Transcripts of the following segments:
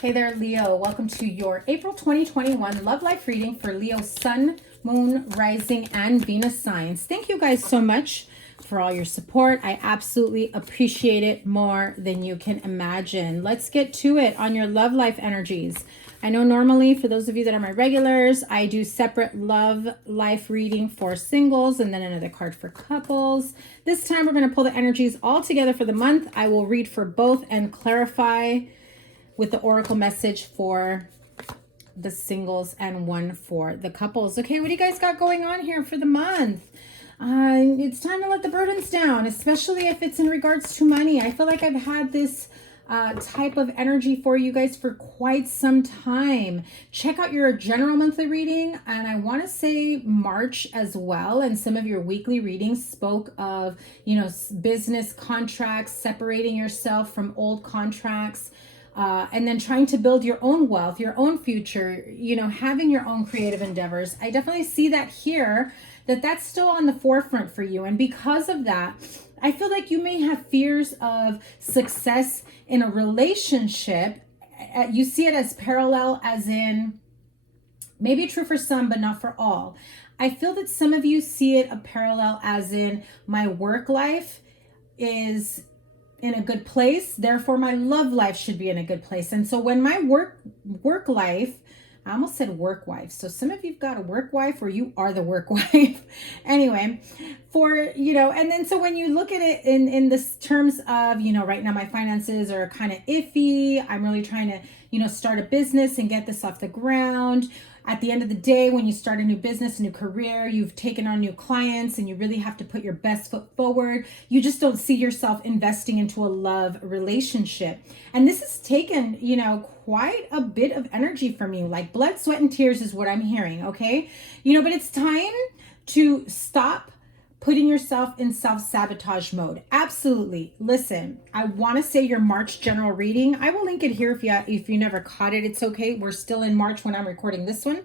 Hey there, Leo. Welcome to your April 2021 Love Life reading for Leo Sun, Moon, Rising, and Venus signs. Thank you guys so much for all your support. I absolutely appreciate it more than you can imagine. Let's get to it on your love life energies. I know normally for those of you that are my regulars, I do separate love life reading for singles and then another card for couples. This time we're going to pull the energies all together for the month. I will read for both and clarify with the oracle message for the singles and one for the couples. Okay, what do you guys got going on here for the month? It's time to let the burdens down, especially if it's in regards to money. I feel like I've had this type of energy for you guys for quite some time. Check out your general monthly reading, and I want to say March as well, and some of your weekly readings spoke of, business contracts, separating yourself from old contracts, and then trying to build your own wealth, your own future, having your own creative endeavors. I definitely see that here, that's still on the forefront for you. And because of that, I feel like you may have fears of success in a relationship. You see it as parallel, as in maybe true for some, but not for all. I feel that some of you see it a parallel as in my work life is in a good place, therefore my love life should be in a good place. And so when my work life, I almost said work wife, so some of you've got a work wife or you are the work wife. Anyway, and then so when you look at it in this terms of, right now my finances are kind of iffy, I'm really trying to start a business and get this off the ground. At the end of the day, when you start a new business, a new career, you've taken on new clients and you really have to put your best foot forward. You just don't see yourself investing into a love relationship. And this has taken, quite a bit of energy from you, like blood, sweat, and tears is what I'm hearing. Okay. But it's time to stop putting yourself in self-sabotage mode. Absolutely. Listen, I want to say your March general reading. I will link it here if you never caught it. It's okay. We're still in March when I'm recording this one.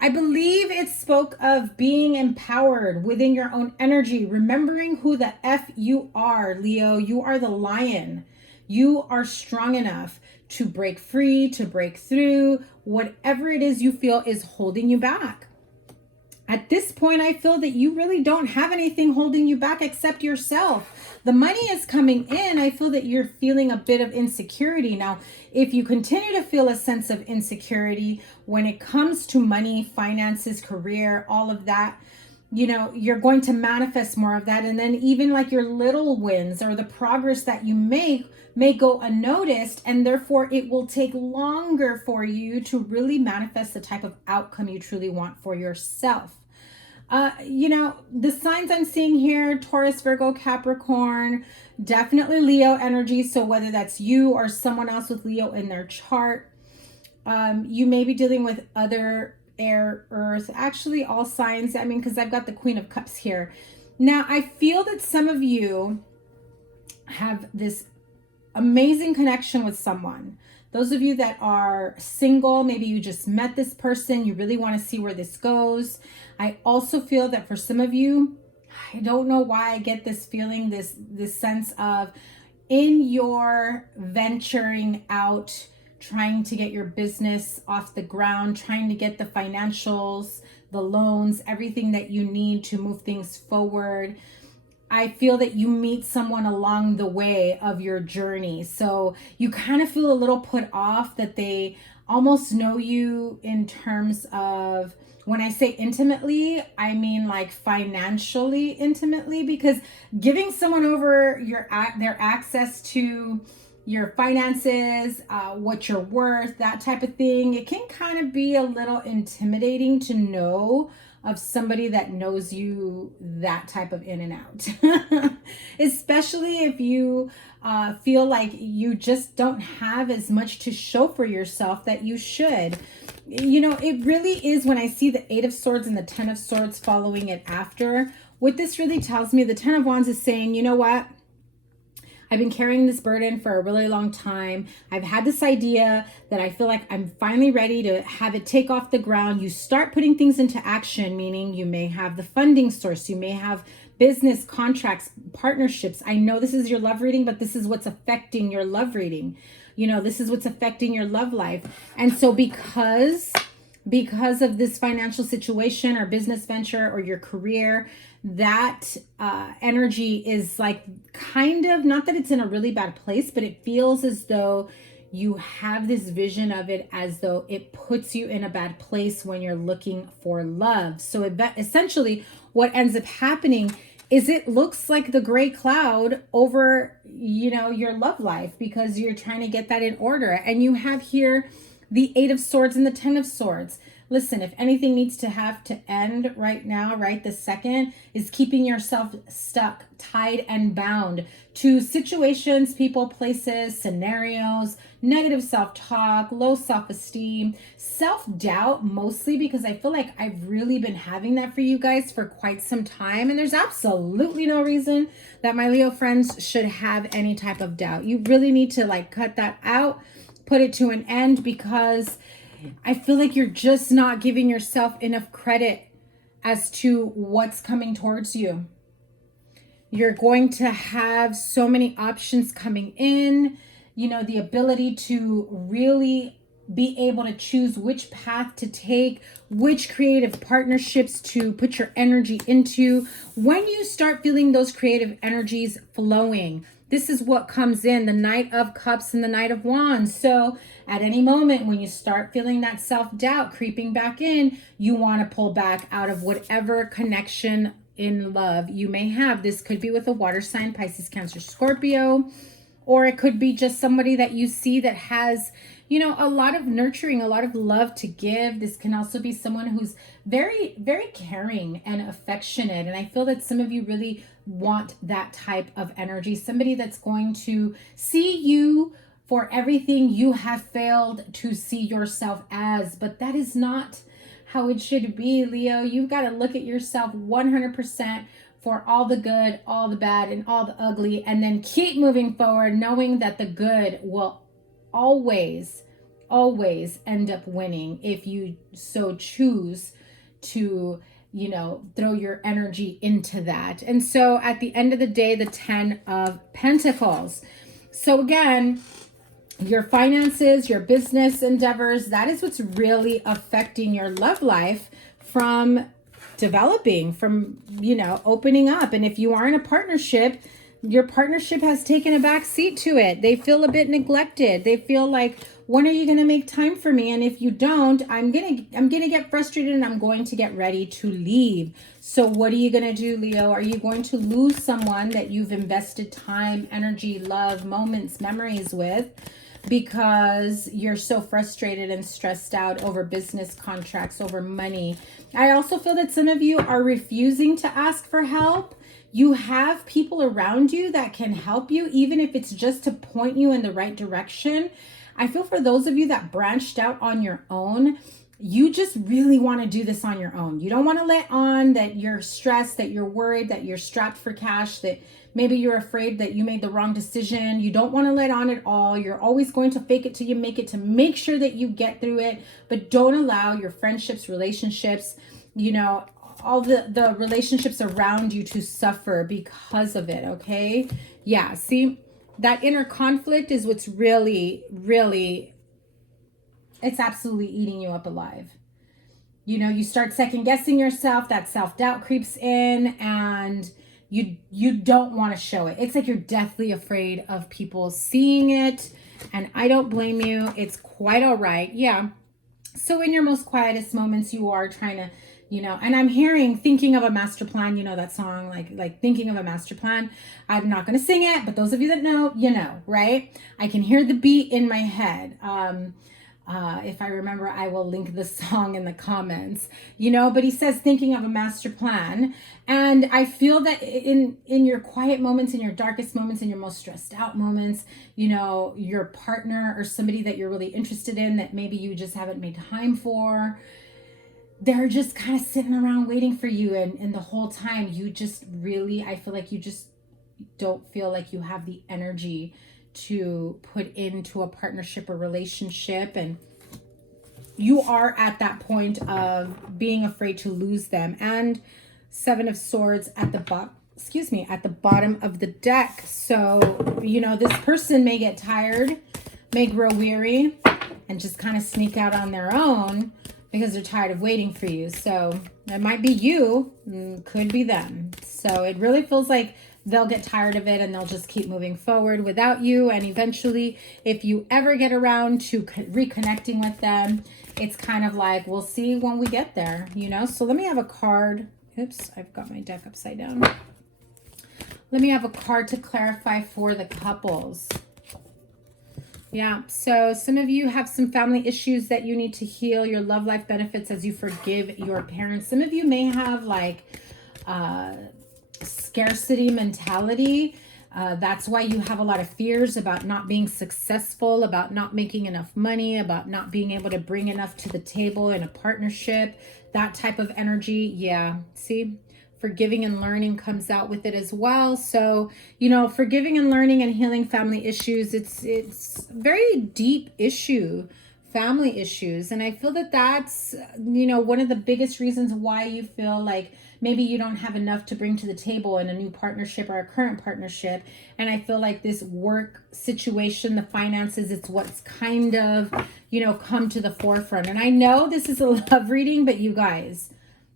I believe it spoke of being empowered within your own energy, remembering who the F you are, Leo. You are the lion. You are strong enough to break free, to break through whatever it is you feel is holding you back. At this point, I feel that you really don't have anything holding you back except yourself. The money is coming in. I feel that you're feeling a bit of insecurity. Now, if you continue to feel a sense of insecurity when it comes to money, finances, career, all of that, you're going to manifest more of that. And then even like your little wins or the progress that you make may go unnoticed, and therefore it will take longer for you to really manifest the type of outcome you truly want for yourself. The signs I'm seeing here, Taurus, Virgo, Capricorn, definitely Leo energy. So whether that's you or someone else with Leo in their chart, you may be dealing with other air, earth, actually all signs. Because I've got the Queen of Cups here. Now, I feel that some of you have this amazing connection with someone. Those of you that are single, maybe you just met this person, you really want to see where this goes. I also feel that for some of you, I don't know why I get this feeling, this sense of in your venturing out, trying to get your business off the ground, trying to get the financials, the loans, everything that you need to move things forward. I feel that you meet someone along the way of your journey. So you kind of feel a little put off that they almost know you in terms of, when I say intimately, I mean like financially intimately, because giving someone over their access to your finances, what you're worth, that type of thing, it can kind of be a little intimidating to know of somebody that knows you that type of in and out. Especially if you feel like you just don't have as much to show for yourself that you should. It really is, when I see the 8 of Swords and the 10 of Swords following it after, what this really tells me, the 10 of Wands is saying, you know what? I've been carrying this burden for a really long time. I've had this idea that I feel like I'm finally ready to have it take off the ground. You start putting things into action, meaning you may have the funding source, you may have business contracts, partnerships. I know this is your love reading, but this is what's affecting your love reading. You know, this is what's affecting your love life. And so because of this financial situation or business venture or your career, that energy is like kind of, not that it's in a really bad place, but it feels as though you have this vision of it as though it puts you in a bad place when you're looking for love. So essentially what ends up happening is it looks like the gray cloud over, you know, your love life, because you're trying to get that in order. And you have here the 8 of Swords and the 10 of Swords. Listen, if anything needs to have to end right now, right this second, is keeping yourself stuck, tied and bound to situations, people, places, scenarios, negative self-talk, low self-esteem, self-doubt, mostly because I feel like I've really been having that for you guys for quite some time. And there's absolutely no reason that my Leo friends should have any type of doubt. You really need to like cut that out, put it to an end, because I feel like you're just not giving yourself enough credit as to what's coming towards you. You're going to have so many options coming in, you know, the ability to really be able to choose which path to take, which creative partnerships to put your energy into. When you start feeling those creative energies flowing, this is what comes in, the Knight of Cups and the Knight of Wands. So at any moment when you start feeling that self-doubt creeping back in, you want to pull back out of whatever connection in love you may have. This could be with a water sign, Pisces, Cancer, Scorpio, or it could be just somebody that you see that has, you know, a lot of nurturing, a lot of love to give. This can also be someone who's very, very caring and affectionate. And I feel that some of you really want that type of energy. Somebody that's going to see you for everything you have failed to see yourself as. But that is not how it should be, Leo. You've got to look at yourself 100% for all the good, all the bad, and all the ugly, and then keep moving forward, knowing that the good will always end up winning if you so choose to, you know, throw your energy into that. And so at the end of the day, the 10 of Pentacles. So again, your finances, your business endeavors, that is what's really affecting your love life from developing, from, you know, opening up. And if you are in a partnership, your partnership has taken a back seat to it. They feel a bit neglected. They feel like, when are you going to make time for me? And if you don't, I'm going to get frustrated and I'm going to get ready to leave. So what are you going to do, Leo? Are you going to lose someone that you've invested time, energy, love, moments, memories with, because you're so frustrated and stressed out over business contracts, over money? I also feel that some of you are refusing to ask for help. You have people around you that can help you, even if it's just to point you in the right direction. I feel for those of you that branched out on your own, you just really want to do this on your own. You don't want to let on that you're stressed, that you're worried, that you're strapped for cash, that maybe you're afraid that you made the wrong decision. You don't want to let on at all. You're always going to fake it till you make it, to make sure that you get through it. But don't allow your friendships, relationships, you know, all the relationships around you to suffer because of it, okay? Yeah, see, that inner conflict is what's really, it's absolutely eating you up alive. You know, you start second guessing yourself, that self-doubt creeps in, and you don't want to show it. It's like you're deathly afraid of people seeing it, and I don't blame you. It's quite all right. Yeah. So in your most quietest moments, you are trying to, you know, and I'm hearing thinking of a master plan, you know, that song, like thinking of a master plan. I'm not going to sing it, but those of you that know, you know, right? I can hear the beat in my head. If I remember, I will link the song in the comments, you know, but he says thinking of a master plan. And I feel that in your quiet moments, in your darkest moments, in your most stressed out moments, you know, your partner or somebody that you're really interested in that maybe you just haven't made time for, they're just kind of sitting around waiting for you. And the whole time you just really, I feel like you just don't feel like you have the energy to put into a partnership or relationship. And you are at that point of being afraid to lose them. And 7 of Swords at the bottom of the deck. So, you know, this person may get tired. may grow weary and just kind of sneak out on their own because they're tired of waiting for you. So it might be you, could be them. So it really feels like they'll get tired of it and they'll just keep moving forward without you. And eventually, if you ever get around to reconnecting with them, it's kind of like, we'll see when we get there, you know? So let me have a card. Oops, I've got my deck upside down. Let me have a card to clarify for the couples. Yeah, so some of you have some family issues that you need to heal. Your love life benefits as you forgive your parents. Some of you may have like scarcity mentality. That's why you have a lot of fears about not being successful, about not making enough money, about not being able to bring enough to the table in a partnership. That type of energy. Yeah, see? Forgiving and learning comes out with it as well. So, you know, forgiving and learning and healing family issues, it's a very deep issue, family issues. And I feel that that's, you know, one of the biggest reasons why you feel like maybe you don't have enough to bring to the table in a new partnership or a current partnership. And I feel like this work situation, the finances, it's what's kind of, you know, come to the forefront. And I know this is a love reading, but you guys,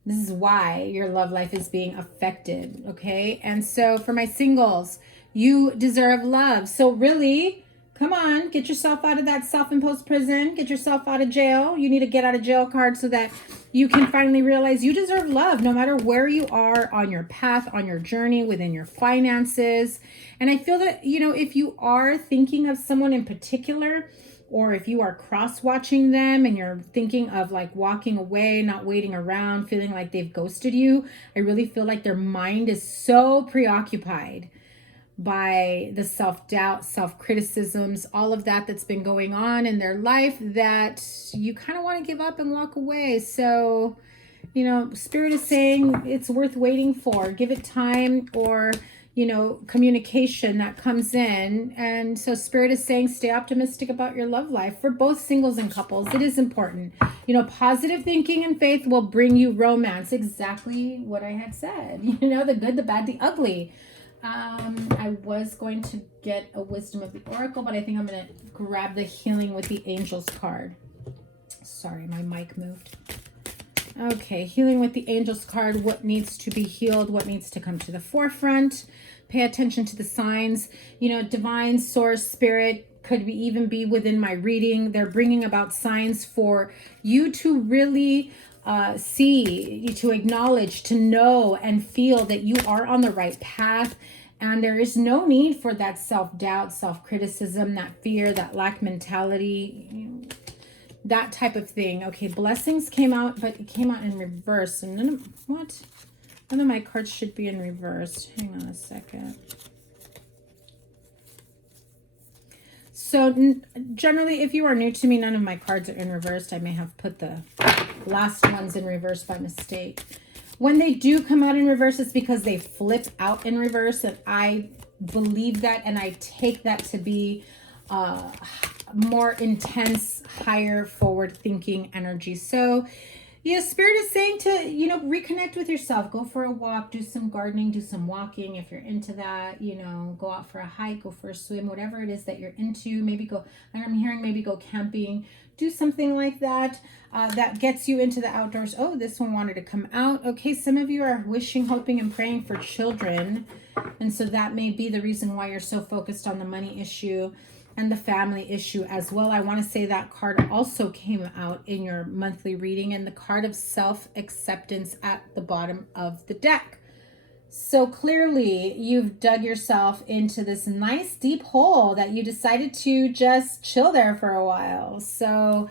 this is why your love life is being affected, okay? And so for my singles, you deserve love. So really, come on, get yourself out of that self-imposed prison. Get yourself out of jail. You need to get out of jail card so that you can finally realize you deserve love no matter where you are on your path, on your journey, within your finances. And I feel that, you know, if you are thinking of someone in particular, or if you are cross-watching them and you're thinking of like walking away, not waiting around, feeling like they've ghosted you, I really feel like their mind is so preoccupied by the self-doubt, self-criticisms, all of that that's been going on in their life that you kind of want to give up and walk away. So, you know, Spirit is saying it's worth waiting for. Give it time, or you know, communication that comes in. And so Spirit is saying stay optimistic about your love life for both singles and couples. It is important. You know, positive thinking and faith will bring you romance. Exactly what I had said. You know, the good, the bad, the ugly. I was going to get a wisdom of the oracle, but I think I'm going to grab the healing with the angels card. Sorry, my mic moved. Okay, healing with the angels card. What needs to be healed? What needs to come to the forefront? Pay attention to the signs. You know, divine source, spirit could even be within my reading. They're bringing about signs for you to really see, to acknowledge, to know and feel that you are on the right path. And there is no need for that self-doubt, self-criticism, that fear, that lack mentality, you know, that type of thing. Okay, blessings came out, but it came out in reverse. And none of my cards should be in reverse. Hang on a second. So generally, if you are new to me, none of my cards are in reverse. I may have put the last ones in reverse by mistake. When they do come out in reverse, it's because they flip out in reverse. And I believe that, and I take that to be more intense, higher forward thinking energy. So yeah, Spirit is saying to, you know, reconnect with yourself. Go for a walk, do some gardening, do some walking if you're into that. You know, go out for a hike, go for a swim, whatever it is that you're into. Maybe go, I'm hearing maybe go camping, do something like that that gets you into the outdoors. Oh, this one wanted to come out. Okay, some of you are wishing, hoping, and praying for children. And so that may be the reason why you're so focused on the money issue and the family issue as well. I want to say that card also came out in your monthly reading, and the card of self-acceptance at the bottom of the deck. So clearly you've dug yourself into this nice deep hole that you decided to just chill there for a while. So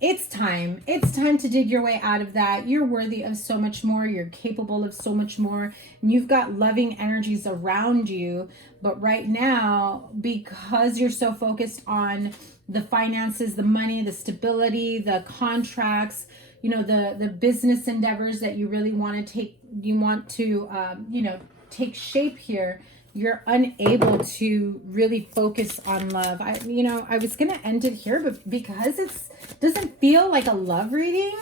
it's time to dig your way out of that. You're worthy of so much more. You're capable of so much more. And you've got loving energies around you. But right now, because you're so focused on the finances, the money, the stability, the contracts, you know, the business endeavors that you really want to take, you want to, you know, take shape here, you're unable to really focus on love. I was going to end it here, but because it doesn't feel like a love reading,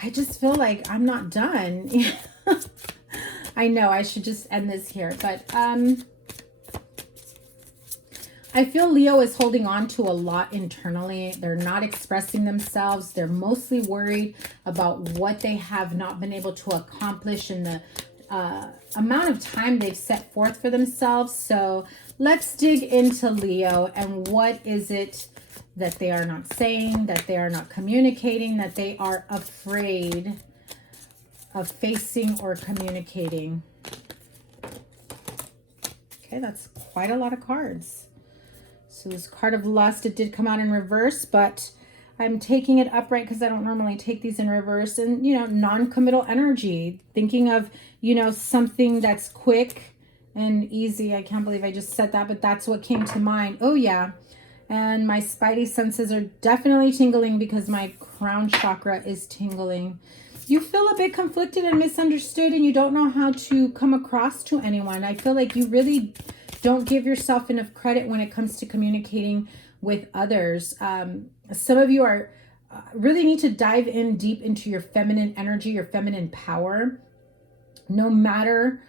I just feel like I'm not done. I know I should just end this here, but I feel Leo is holding on to a lot internally. They're not expressing themselves. They're mostly worried about what they have not been able to accomplish in the amount of time they've set forth for themselves. So let's dig into Leo and what is it that they are not saying, that they are not communicating, that they are afraid of facing or communicating. Okay, that's quite a lot of cards. So this card of lust, it did come out in reverse, but I'm taking it upright because I don't normally take these in reverse. And, you know, non-committal energy, thinking of, you know, something that's quick and easy. I can't believe I just said that, but that's what came to mind. Oh, yeah. And my spidey senses are definitely tingling because my crown chakra is tingling. You feel a bit conflicted and misunderstood, and you don't know how to come across to anyone. I feel like you really don't give yourself enough credit when it comes to communicating with others. Some of you are really need to dive in deep into your feminine energy, your feminine power, no matter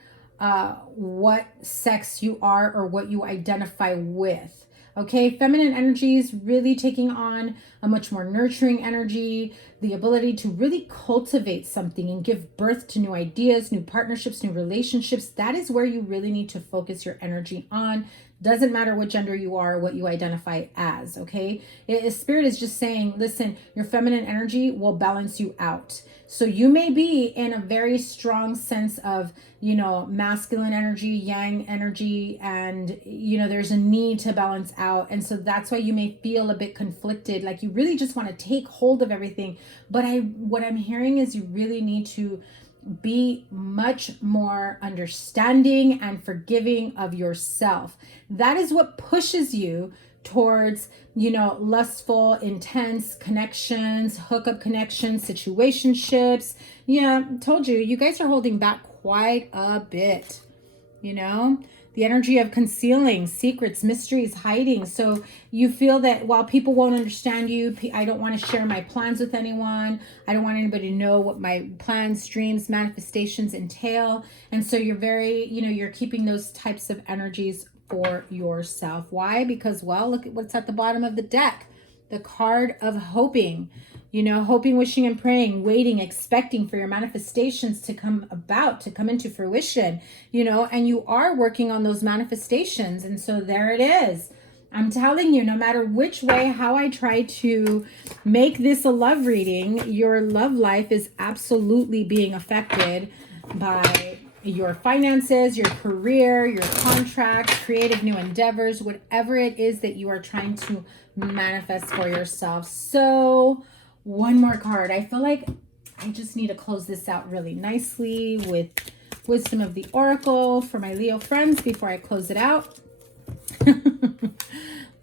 what sex you are or what you identify with. Okay, feminine energy is really taking on a much more nurturing energy, the ability to really cultivate something and give birth to new ideas, new partnerships, new relationships. That is where you really need to focus your energy on. Doesn't matter what gender you are, what you identify as, okay? Spirit is just saying, listen, your feminine energy will balance you out. So you may be in a very strong sense of, you know, masculine energy, yang energy, and, you know, there's a need to balance out. And so that's why you may feel a bit conflicted, like you really just want to take hold of everything. But what I'm hearing is you really need to be much more understanding and forgiving of yourself. That is what pushes you towards, you know, lustful, intense connections, hookup connections, situationships. Yeah, told you, you guys are holding back quite a bit, you know, the energy of concealing secrets, mysteries, hiding. So you feel that while people won't understand you, I don't want to share my plans with anyone. I don't want anybody to know what my plans, dreams, manifestations entail. And so you're very, you know, you're keeping those types of energies for yourself. Why? Because, well, look at what's at the bottom of the deck. The card of hoping, you know, hoping, wishing, and praying, waiting, expecting for your manifestations to come about, to come into fruition, you know, and you are working on those manifestations. And so there it is. I'm telling you, no matter which way, how I try to make this a love reading, your love life is absolutely being affected by your finances, your career, your contracts, creative new endeavors, whatever it is that you are trying to manifest for yourself. So one more card. I feel like I just need to close this out really nicely with Wisdom of the Oracle for my Leo friends before I close it out.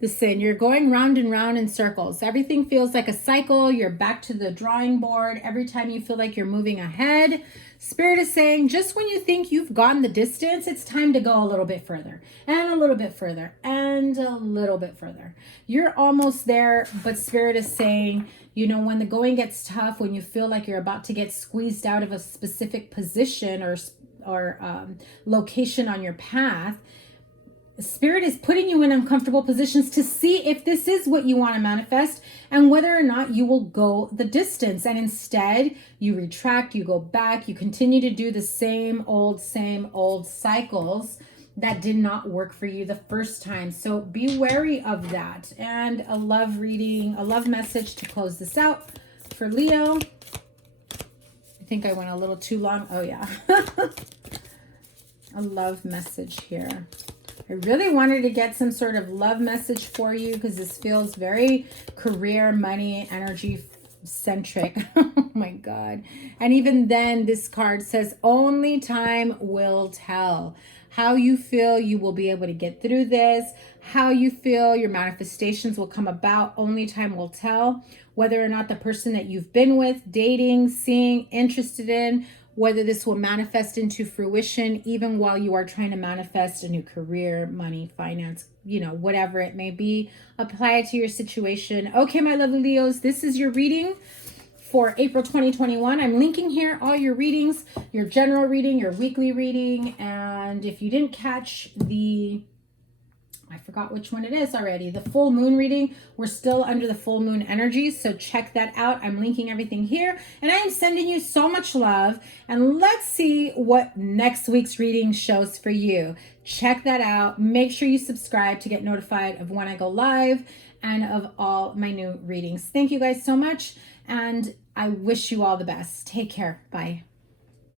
Listen, you're going round and round in circles. Everything feels like a cycle. You're back to the drawing board. Every time you feel like you're moving ahead, Spirit is saying, just when you think you've gone the distance, it's time to go a little bit further and a little bit further and a little bit further. You're almost there, but Spirit is saying, you know, when the going gets tough, when you feel like you're about to get squeezed out of a specific position or location on your path, Spirit is putting you in uncomfortable positions to see if this is what you want to manifest and whether or not you will go the distance. And instead, you retract, you go back, you continue to do the same old cycles that did not work for you the first time. So be wary of that. And a love reading, a love message to close this out for Leo. I think I went a little too long. Oh, yeah. A love message here. I really wanted to get some sort of love message for you because this feels very career, money, energy centric. Oh my God. And even then, this card says only time will tell. How you feel you will be able to get through this. How you feel your manifestations will come about. Only time will tell. Whether or not the person that you've been with, dating, seeing, interested in, whether this will manifest into fruition, even while you are trying to manifest a new career, money, finance, you know, whatever it may be, apply it to your situation. Okay, my lovely Leos, this is your reading for April 2021. I'm linking here all your readings, your general reading, your weekly reading. And if you didn't catch the I forgot which one it is already. The full moon reading. We're still under the full moon energies, so check that out. I'm linking everything here, and I am sending you so much love. And let's see what next week's reading shows for you. Check that out. Make sure you subscribe to get notified of when I go live and of all my new readings. Thank you guys so much, and I wish you all the best. Take care. Bye.